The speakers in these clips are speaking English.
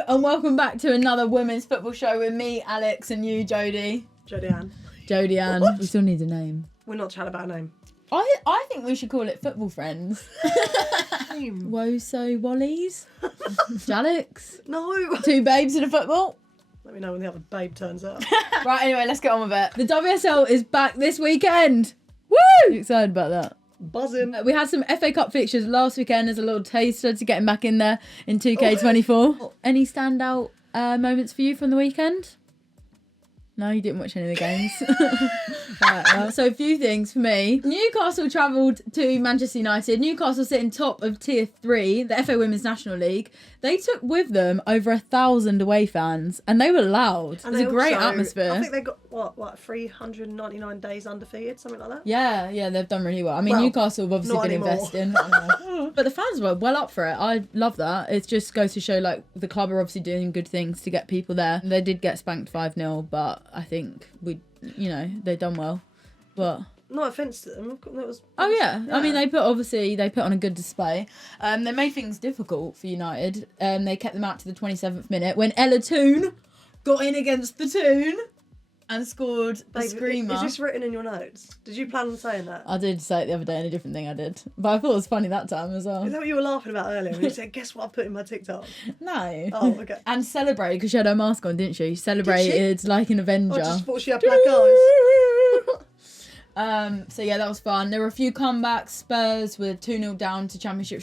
Hello and welcome back to another women's football show with me, Alex, and you, Jodie. Jodie Ann. We still need a name. We're not chatting about a name. I think we should call it Football Friends. Woso Wallies. Alex. No. Two babes in a football. Let me know when the other babe turns up. Right, anyway, let's get on with it. The WSL is back this weekend. Woo! You excited about that? Buzzing. We had some FA Cup fixtures last weekend as a little taster to getting back in there in 2K24. Any standout moments for you from the weekend? No, you didn't watch any of the games. Right, well, so a few things for me. Newcastle travelled to Manchester United. Newcastle sitting top of Tier 3, the FA Women's National League. They took with them over 1,000 away fans, and they were loud. It was a great atmosphere. I think they got, what, 399 days undefeated, something like that? Yeah, they've done really well. I mean, Newcastle have obviously been investing. But the fans were well up for it. I love that. It just goes to show, like, the club are obviously doing good things to get people there. They did get spanked 5-0, but I think they've done well. But no offence to them. Yeah. I mean, they put on a good display. They made things difficult for United. They kept them out to the 27th minute when Ella Toon got in against the Toon and scored a screamer. Is this written in your notes? Did you plan on saying that? I did say it the other day in a different thing I did. But I thought it was funny that time as well. Is that what you were laughing about earlier when you said, guess what I put in my TikTok? No. Oh, okay. And celebrated, because she had her mask on, didn't she? She celebrated like an Avenger. I just thought she had black eyes. So yeah, that was fun. There were a few comebacks. Spurs were 2-0 down to Championship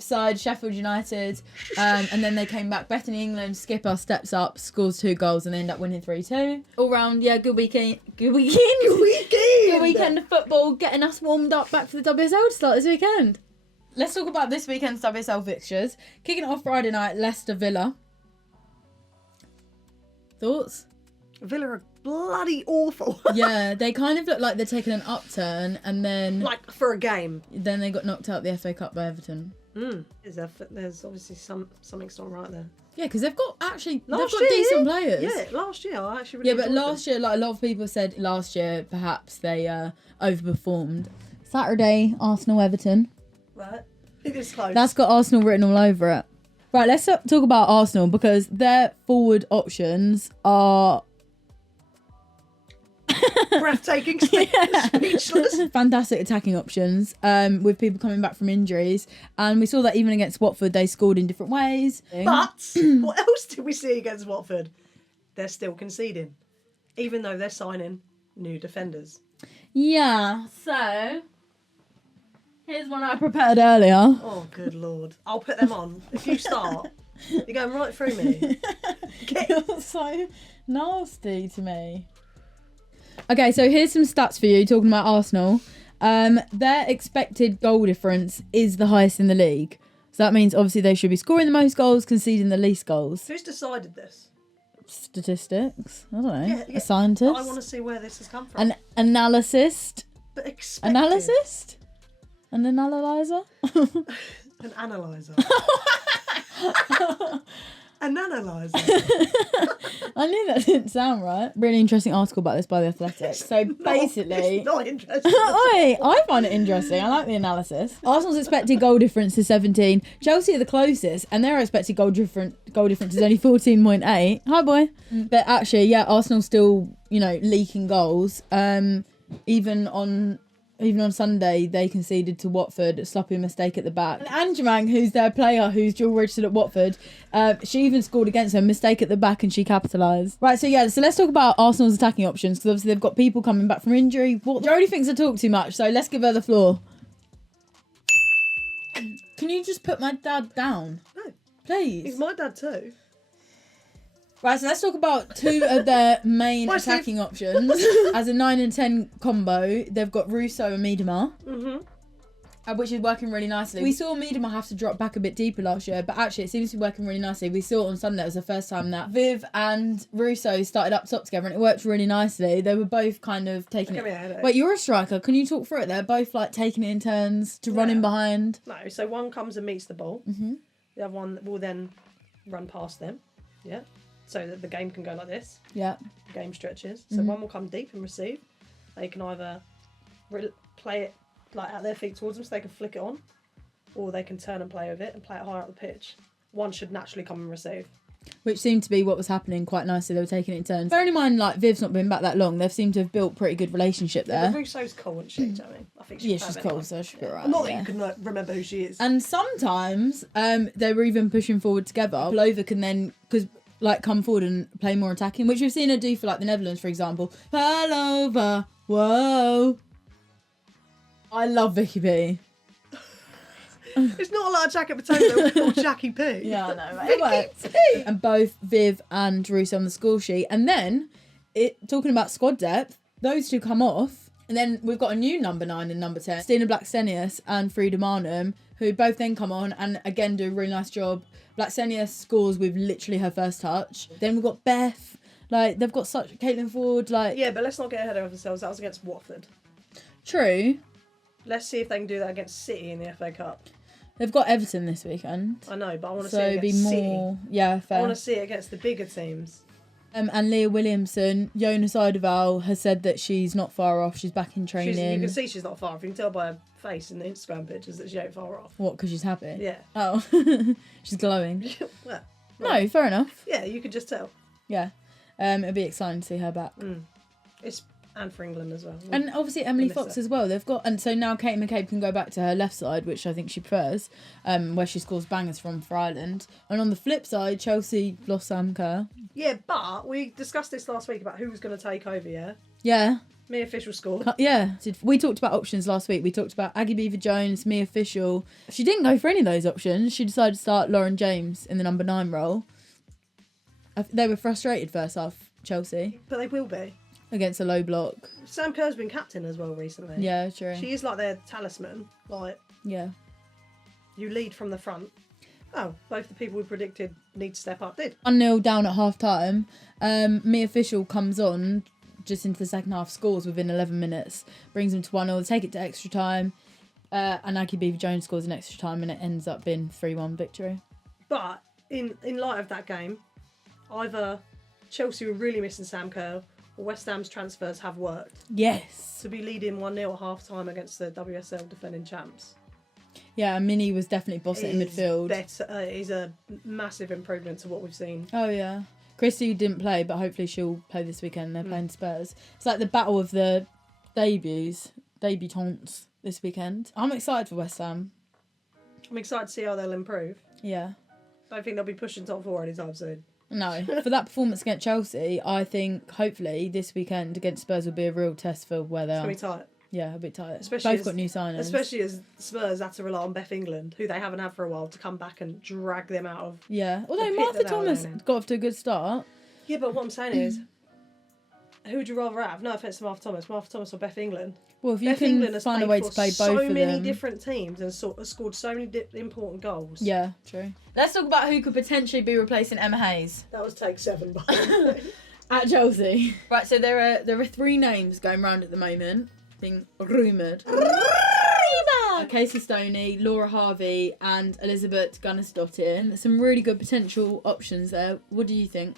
side Sheffield United, and then they came back. Bethany England skipper steps up, scores 2 goals, and they end up winning 3-2. All round, yeah, good weekend of football, getting us warmed up back for the WSL to start this weekend. Let's talk about this weekend's WSL fixtures. Kicking it off Friday night, Leicester Villa. Thoughts? Villa are bloody awful. Yeah, they kind of look like they're taking an upturn, and then like for a game. Then they got knocked out the FA Cup by Everton. There's obviously something's not right there. Yeah, because they've got decent players. Yeah, last year I actually really but last year, like a lot of people said last year, perhaps they overperformed. Saturday, Arsenal Everton. Right, it is close. That's got Arsenal written all over it. Right, let's talk about Arsenal, because their forward options are breathtaking, speechless. Fantastic attacking options, with people coming back from injuries, and we saw that even against Watford they scored in different ways. But what else did we see against Watford? They're still conceding, even though they're signing new defenders. Yeah, so here's one I prepared earlier. Oh, good lord. I'll put them on. If you start, you're going right through me. You're so nasty to me. Okay, so here's some stats for you, talking about Arsenal. Their expected goal difference is the highest in the league. So that means obviously they should be scoring the most goals, conceding the least goals. Who's decided this? Statistics. I don't know. Yeah. A scientist. I want to see where this has come from. An analyst. But expected. Analyst? An analyzer? An analyzer. An analyzer. I knew that didn't sound right. Really interesting article about this by The Athletic. So basically... It's not interesting. I find it interesting. I like the analysis. Arsenal's expected goal difference is 17. Chelsea are the closest, and their expected goal difference is only 14.8. Hi, boy. But actually, yeah, Arsenal's still, leaking goals. Even on Sunday, they conceded to Watford, a sloppy mistake at the back. And Anjumang, who's their player, who's dual registered at Watford, she even scored against her, mistake at the back, and she capitalised. Right, so let's talk about Arsenal's attacking options, because obviously they've got people coming back from injury. Jodie thinks I talk too much, so let's give her the floor. Can you just put my dad down? No. Please. He's my dad too. Right, so let's talk about 2 of their main attacking options. As a 9 and 10 combo, they've got Russo and Miedema, which is working really nicely. We saw Miedema have to drop back a bit deeper last year, but actually it seems to be working really nicely. We saw it on Sunday. It was the first time that Viv and Russo started up top together, and it worked really nicely. They were both kind of taking it. Wait, you're a striker. Can you talk through it? They're both like taking it in turns to run in behind. No, so one comes and meets the ball. The other one will then run past them. Yeah. So that the game can go like this. Yeah. The game stretches. So one will come deep and receive. They can either play it like at their feet towards them so they can flick it on. or they can turn and play with it and play it higher up the pitch. One should naturally come and receive. Which seemed to be what was happening quite nicely. They were taking it in turns. Bearing in mind, like, Viv's not been back that long. They've seemed to have built pretty good relationship there. Yeah, but Russo's cool and shit, I mean. I think she's cool, anyway. so she'll be right. Not that you can remember who she is. And sometimes they were even pushing forward together. Pavlova can then, come forward and play more attacking, which we've seen her do for, like, the Netherlands, for example. Pavlova, whoa. I love Vicky P. It's not like Jacket Potato or Jackie P. Yeah, I know, right? Vicky P. And both Viv and Russo on the score sheet. And then, talking about squad depth, those two come off. And then we've got a new number 9 and number 10, Stina Blacksenius and Frida Marnham, who both then come on and again do a really nice job. Blacksenius scores with literally her first touch. Then we've got Beth. Like, they've got such... Caitlin Ford, like... Yeah, but let's not get ahead of ourselves. That was against Watford. True. Let's see if they can do that against City in the FA Cup. They've got Everton this weekend. I know, but I want to see it against City. Yeah, fair. I want to see it against the bigger teams. And Leah Williamson, Jonas Eidevall has said that she's not far off. She's back in training. You can see she's not far off. You can tell by her face in the Instagram pictures that she ain't far off. What, because she's happy? Yeah. Oh, she's glowing. Well, no, fair enough. Yeah, you could just tell. Yeah. It'll be exciting to see her back. And for England as well. And obviously Emily Fox as well. They've got, and so now Kate McCabe can go back to her left side, which I think she prefers, where she scores bangers from for Ireland. And on the flip side, Chelsea lost Sam Kerr. Yeah, but we discussed this last week about who was going to take over. Yeah. Mia Fisher scored. Yeah. We talked about options last week. We talked about Aggie Beaver-Jones, Mia Fisher. She didn't go for any of those options. She decided to start Lauren James in the number 9 role. They were frustrated first half, Chelsea. But they will be. Against a low block. Sam Kerr's been captain as well recently. Yeah, true. She is like their talisman. Like, yeah. You lead from the front. Oh, both the people we predicted need to step up did. 1-0 down at half time. Mia Fisher comes on just into the second half, scores within 11 minutes, brings them to 1-0, they take it to extra time, and Aggie Beaver-Jones scores in extra time, and it ends up being 3-1 victory. But in light of that game, either Chelsea were really missing Sam Kerr, or West Ham's transfers have worked. Yes. To be leading 1-0 at half time against the WSL defending champs. Yeah, Minnie was definitely bossing in midfield. It is a massive improvement to what we've seen. Oh, yeah. Christy didn't play, but hopefully she'll play this weekend. They're playing Spurs. It's like the battle of the debutantes this weekend. I'm excited for West Ham. I'm excited to see how they'll improve. Yeah. I don't think they'll be pushing top 4 anytime soon. No. For that performance against Chelsea, I think hopefully this weekend against Spurs will be a real test for where they are. It's going to be tight. Yeah, a bit tight. Especially Both got new signings. Especially as Spurs had to rely on Beth England, who they haven't had for a while, to come back and drag them out of. Yeah, although Martha Thomas got off to a good start. Yeah, but what I'm saying is, who would you rather have? No offence to Martha Thomas or Beth England. Well, if you can find a way to play both of them. So many different teams and scored so many important goals. Yeah, true. Let's talk about who could potentially be replacing Emma Hayes. That was take 7, by the way. At Chelsea. Right, so there are 3 names going around at the moment, being rumoured. Casey Stoney, Laura Harvey and Elizabeth Gunnarsdottir. Some really good potential options there. What do you think?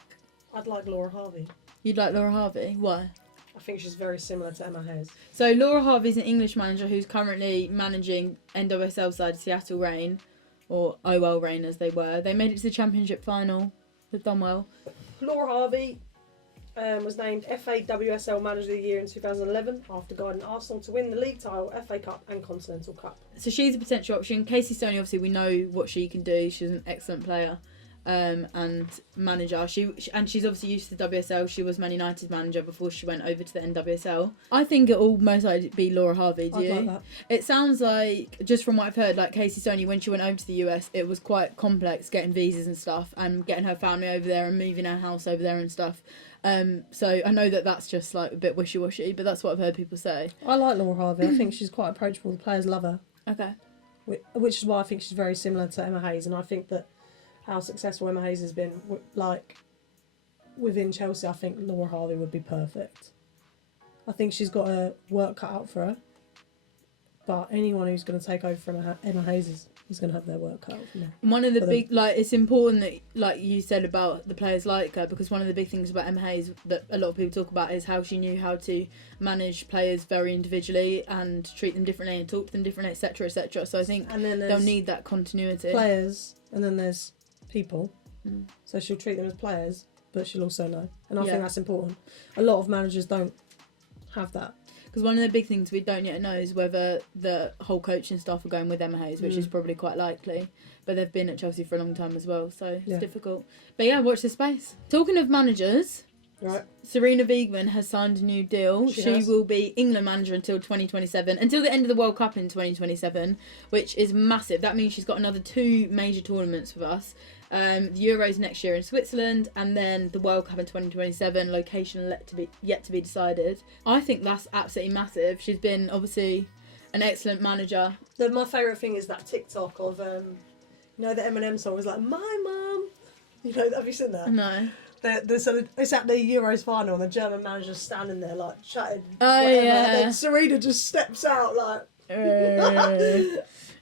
I'd like Laura Harvey. You'd like Laura Harvey? Why? I think she's very similar to Emma Hayes. So Laura Harvey's an English manager who's currently managing NWSL side Seattle Reign, or OL Reign as they were. They made it to the championship final. They've done well. Laura Harvey was named FA WSL Manager of the Year in 2011 after guiding Arsenal to win the league title, FA Cup and Continental Cup. So she's a potential option. Casey Stoney, obviously we know what she can do. She's an excellent player. And manager. She's obviously used to the WSL. She was Man United manager before she went over to the NWSL. I think it will most likely be Laura Harvey. Do you? Like that. It sounds like, just from what I've heard, like Casey Stoney, when she went over to the US, it was quite complex getting visas and stuff, and getting her family over there and moving her house over there and stuff. So I know that that's just like a bit wishy-washy, but that's what I've heard people say. I like Laura Harvey. I think she's quite approachable. The players love her. Okay. Which is why I think she's very similar to Emma Hayes, and I think that how successful Emma Hayes has been, like, within Chelsea, I think Laura Harvey would be perfect. I think she's got a work cut out for her, but anyone who's going to take over from Emma Hayes is is going to have their work cut out for them. One of the big, like, it's important that, like you said about the players like her, because one of the big things about Emma Hayes that a lot of people talk about is how she knew how to manage players very individually and treat them differently and talk to them differently, etc., etc. So I think they'll need that continuity. Players, and then there's people. So she'll treat them as players, but she'll also know. And I think that's important. A lot of managers don't have that. Because one of the big things we don't yet know is whether the whole coaching staff are going with Emma Hayes, which is probably quite likely. But they've been at Chelsea for a long time as well, so it's difficult. But yeah, watch this space. Talking of managers, right? Sarina Wiegman has signed a new deal. She will be England manager until 2027, until the end of the World Cup in 2027, which is massive. That means she's got another 2 major tournaments with us. The Euros next year in Switzerland, and then the World Cup in 2027. Location yet to be decided. I think that's absolutely massive. She's been obviously an excellent manager. My favourite thing is that TikTok of the Eminem song was like "My Mum." Have you seen that? No. So it's at the Euros final, and the German manager's standing there like chatting. Oh yeah. And then Sarina just steps out like.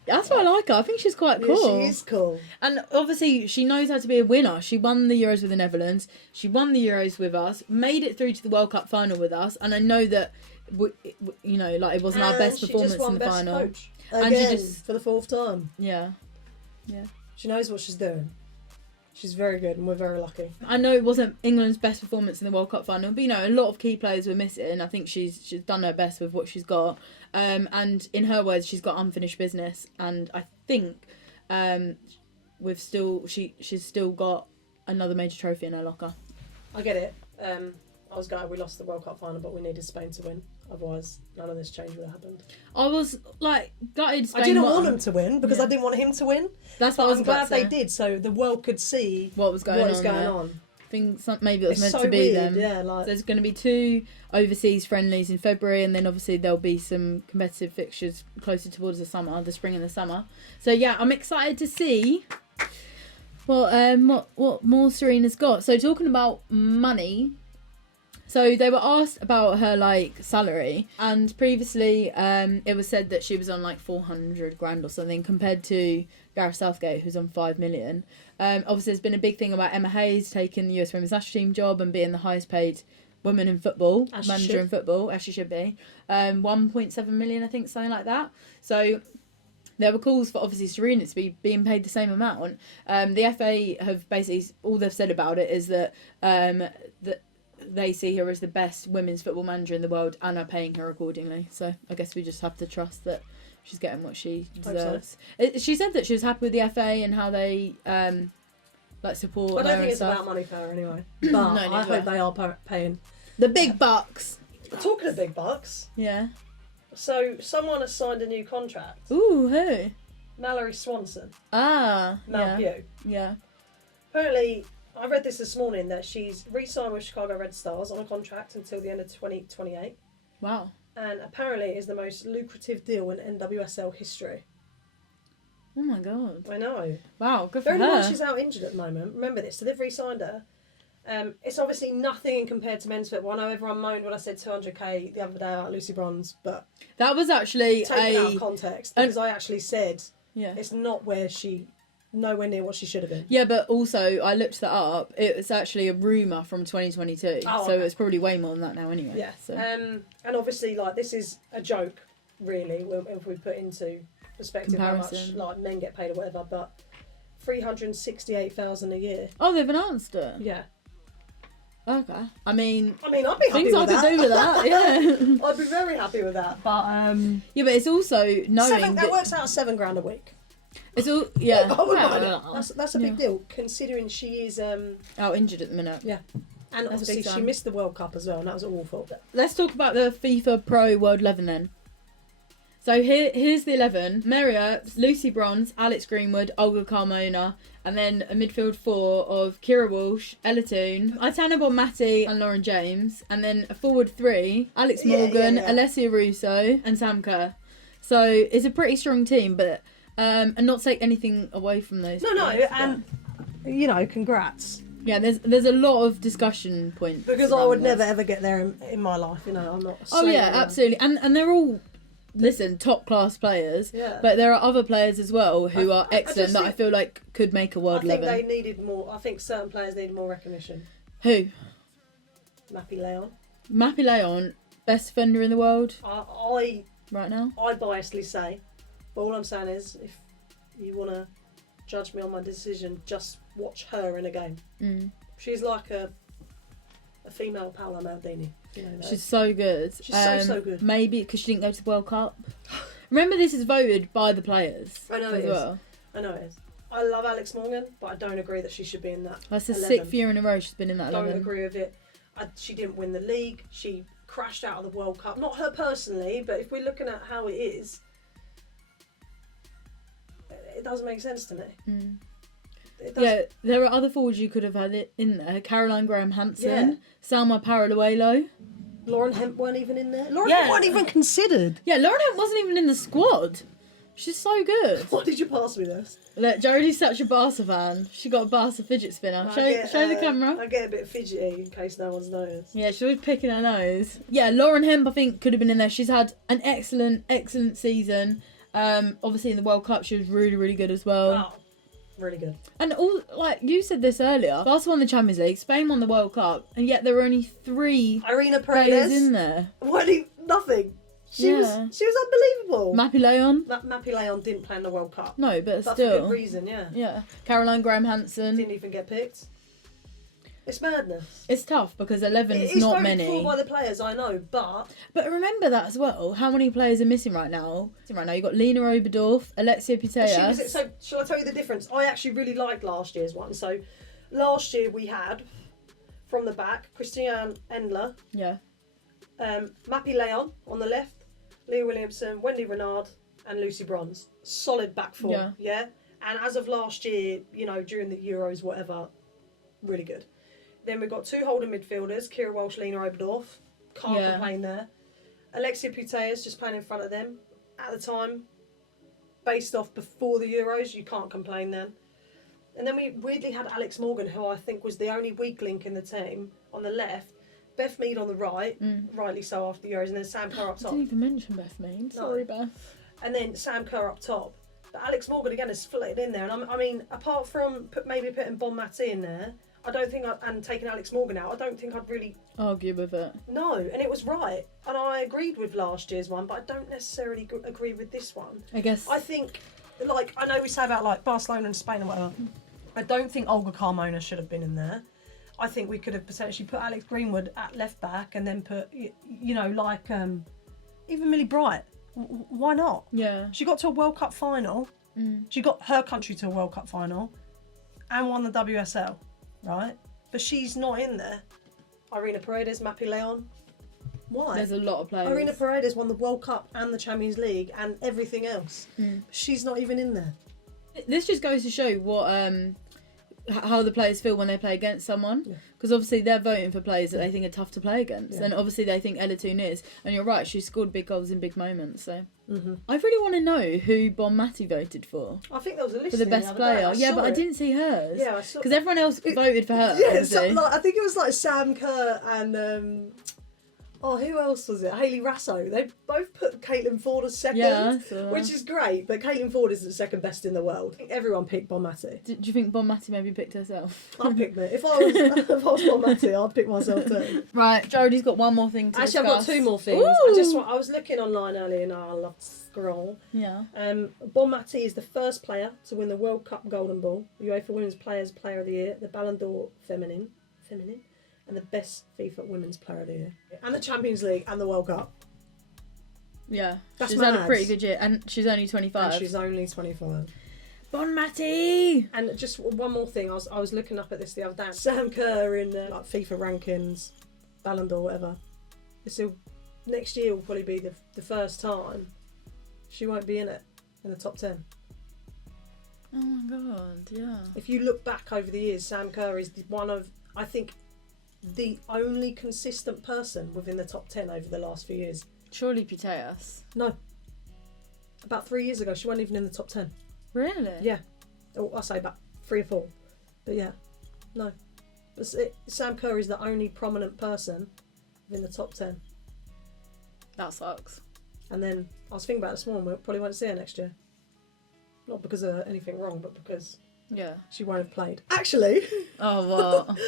That's why I like her. I think she's quite cool. Yeah, she is cool. And obviously, she knows how to be a winner. She won the Euros with the Netherlands. She won the Euros with us. Made it through to the World Cup final with us. And I know that, it wasn't our best performance in the best final. Coach. And Again, she just for the 4th time. Yeah. She knows what she's doing. She's very good, and we're very lucky. I know it wasn't England's best performance in the World Cup final, but a lot of key players were missing. I think she's done her best with what she's got. And in her words, she's got unfinished business, and I think she's still got another major trophy in her locker. I get it. I was glad we lost the World Cup final, but we needed Spain to win. Otherwise, none of this change would have happened. I was gutted. Spain I didn't won. want them to win because I didn't want him to win. That's what I was I'm glad they did, so the world could see what was going on. I think maybe it was meant to be weird, them. Yeah, so there's going to be 2 overseas friendlies in February, and then obviously there'll be some competitive fixtures closer towards the spring and the summer. So yeah, I'm excited to see what more Sarina's got. So talking about money. So they were asked about her salary, and previously it was said that she was on 400 grand or something compared to Gareth Southgate, who's on 5 million. Obviously there's been a big thing about Emma Hayes taking the US Women's National Team job and being the highest paid woman in football, manager in football, as she should be. 1.7 million, I think, something like that. So there were calls for obviously Sarina to be being paid the same amount. The FA have basically, all they've said about it is that they see her as the best women's football manager in the world and are paying her accordingly. So I guess we just have to trust that she's getting what she deserves. She said that she was happy with the FA and how they support her. I don't think it's stuff. About money for her anyway. But I hope they are paying the big bucks. Talking of big bucks. Yeah. So someone has signed a new contract. Ooh, who? Mallory Swanson. Ah. Mal Pugh. Yeah. Apparently, I read this morning that she's re-signed with Chicago Red Stars on a contract until the end of 2028. Wow. And apparently it is the most lucrative deal in NWSL history. Oh my god. I know. Wow, good for her. Very much she's out injured at the moment. Remember this, so they've re-signed her. It's obviously nothing compared to men's football. I know everyone moaned when I said 200k the other day about Lucy Bronze, but that was actually taken out of context because I actually said it's not nowhere near what she should have been. Yeah, but also I looked that up. It was actually a rumour from 2022, so it's probably way more than that now anyway. Yeah. So. And obviously, this is a joke, really, if we put into perspective Comparison. how much men get paid or whatever. But $368,000 a year. Oh, they've announced it. Yeah. Okay. I mean, I'd be happy with that. Things I could do with that, yeah. I'd be very happy with that. But yeah, but it's also knowing that works out $7,000 a week. It's all That's a big deal considering she is out injured at the minute. Yeah, and That's obviously she missed the World Cup as well, and that was awful. Let's talk about the FIFA Pro World XI then. So here's the 11. Maria, Lucy Bronze, Alex Greenwood, Olga Carmona, and then a midfield 4 of Kira Walsh, Ella Toone, Aitana Bonmati and Lauren James, and then a forward 3, Alex Morgan, Alessia Russo and Sam Kerr. So it's a pretty strong team, but and not take anything away from those. No, and congrats. Yeah, there's a lot of discussion points. Because I would never ever get there in my life, I'm not. Oh yeah, absolutely, and they're all listen, top class players. Yeah. But there are other players as well who are excellent that I think- feel like could make a world I think 11. they needed more. I think certain players needed more recognition. Who? Mappy Leon. Mappy Leon, best defender in the world I right now. biasedly say, but all I'm saying is, if you want to judge me on my decision, just watch her in a game. She's like a female Paola Maldini. You know that. She's so good. She's so good. Maybe because she didn't go to the World Cup. Remember, this is voted by the players. I know as it is. well. I know it is. I love Alex Morgan, but I don't agree that she should be in that. That's the 11. 6th year in a row she's been in that Don't 11. agree with it. She didn't win the league. She crashed out of the World Cup. Not her personally, but if we're looking at how it is, it doesn't make sense to me. It doesn't. Yeah, there are other forwards you could have had it in there. Caroline Graham-Hansen, Salma Paraluelo. Lauren Hemp weren't even in there. Lauren Yeah. Hemp weren't even considered. Yeah, Lauren Hemp wasn't even in the squad. She's so good. Why did you pass me this? Look, Jodie's such a Barca fan. She got a Barca fidget spinner. Show the camera. I get a bit fidgety in case no one's noticed. Yeah, she was picking her nose. Yeah, Lauren Hemp I think could have been in there. She's had an excellent season. Obviously in the World Cup she was really, really good as well. Oh, really good. And all, like you said this earlier, Barca won the Champions League, Spain won the World Cup, and yet there were only 3 Irina players Paredes in there. nothing. She was unbelievable. Mappy Leon? Mappy Leon didn't play in the World Cup. No, but That's still. a good reason, yeah. Yeah. Caroline Graham-Hansen. Didn't even get picked. It's madness. It's tough because 11 is It's not voted many. for by the players, I know, but But remember that as well. How many players are missing right now? You've got Lena Oberdorf, Alexia Putellas. So shall I tell you the difference? I actually really liked last year's one. So last year we had from the back Christiane Endler, Yeah. Mappy Leon on the left, Leah Williamson, Wendy Renard, and Lucy Bronze. Solid back four, yeah. And as of last year, during the Euros, whatever, really good. Then we've got 2 holding midfielders, Kira Walsh, Lena Oberdorf. Can't complain there. Alexia Putellas just playing in front of them. At the time, based off before the Euros, you can't complain then. And then we weirdly had Alex Morgan, who I think was the only weak link in the team, on the left. Beth Mead on the right, rightly so after the Euros, and then Sam Kerr up I top. didn't even mention Beth Mead. Sorry, Beth. And then Sam Kerr up top. But Alex Morgan again is flitted in there. And I mean, apart from maybe putting Bon Mati in there, I don't think, and taking Alex Morgan out, I don't think I'd really argue with it. No, and it was right. And I agreed with last year's one, but I don't necessarily agree with this one. I guess. I think, I know we say about Barcelona and Spain or whatever. I don't think Olga Carmona should have been in there. I think we could have potentially put Alex Greenwood at left back and then put, even Millie Bright. Why not? Yeah. She got to a World Cup final. She got her country to a World Cup final and won the WSL, right? But she's not in there. Irina Paredes, Mappy Leon. Why? There's a lot of players. Irina Paredes won the World Cup and the Champions League and everything else. She's not even in there. This just goes to show what how the players feel when they play against someone, because obviously they're voting for players that they think are tough to play against, and obviously they think Ella Toon is, and you're right, she scored big goals in big moments. So I really want to know who Bon Mati voted for. I think there was a list for the best player. I didn't see hers. Yeah, I saw because everyone else voted for her. Yeah, I think it was Sam Kerr and who else was it? Hayley Rasso. They both put Caitlin Ford as second, which is great. But Caitlin Ford is the second best in the world. I think everyone picked Bon Mati. Do you think Bon Mati maybe picked herself? I'd pick me. If I was Bon Mati, I'd pick myself too. Right, Jodie's got one more thing to discuss. I've got 2 more things. I was looking online earlier, and I love to scroll. Yeah. Bon Mati is the first player to win the World Cup Golden Ball, the UEFA Women's Players Player of the Year, the Ballon d'Or Feminine, and the best FIFA Women's Player of the Year, and the Champions League and the World Cup. Yeah, That's she's mad. had a pretty good year, and she's only 25. And she's only 25. Bon Mati! And just one more thing, I was looking up at this the other day. Sam Kerr in FIFA rankings, Ballon d'Or, whatever. Next year will probably be the first time she won't be in the top 10. Oh my god, yeah. If you look back over the years, Sam Kerr is one of, I think, the only consistent person within the top 10 over the last few years. Surely Putellas. No. About 3 years ago, she wasn't even in the top 10. Really? Yeah. I'll say about 3 or 4. But yeah, no. Sam Kerr is the only prominent person within the top 10. That sucks. And then I was thinking about it this morning, we probably won't see her next year. Not because of anything wrong, but because she won't have played. Actually, Oh, what?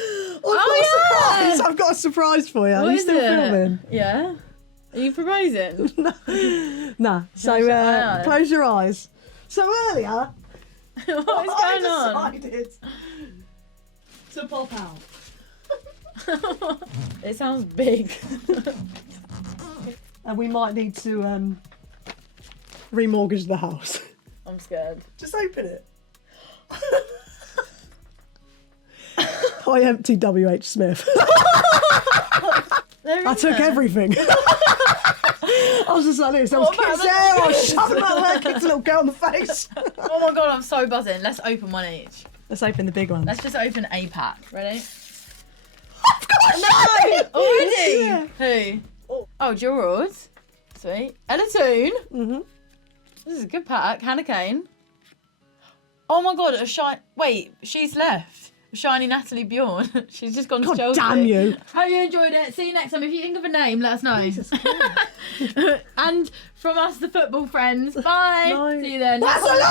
I've got a surprise for you. What Are you is still it? filming? Yeah. Are you proposing? Nah. So close your eyes. So earlier, What is going on? I decided to pop out. It sounds big. And we might need to remortgage the house. I'm scared. Just open it. I emptied WH Smith. I took everything. I was just like this. There was kids there. I was shoving my leg, kicked a little girl in the face. Oh my god, I'm so buzzing. Let's open one each. Let's open the big one. Let's just open a pack. Ready? I've got a shot! Already? Yeah. Who? Oh, Gerard. Sweet. Ella Toon. Mm-hmm. This is a good pack. Hannah Kane. Oh my god, wait, she's left. A shiny Natalie Bjorn. She's just gone to God Chelsea. damn you. Hope you enjoyed it. See you next time. If you think of a name, let us know. And from us, the football friends. Bye. No. See you then. Barcelona!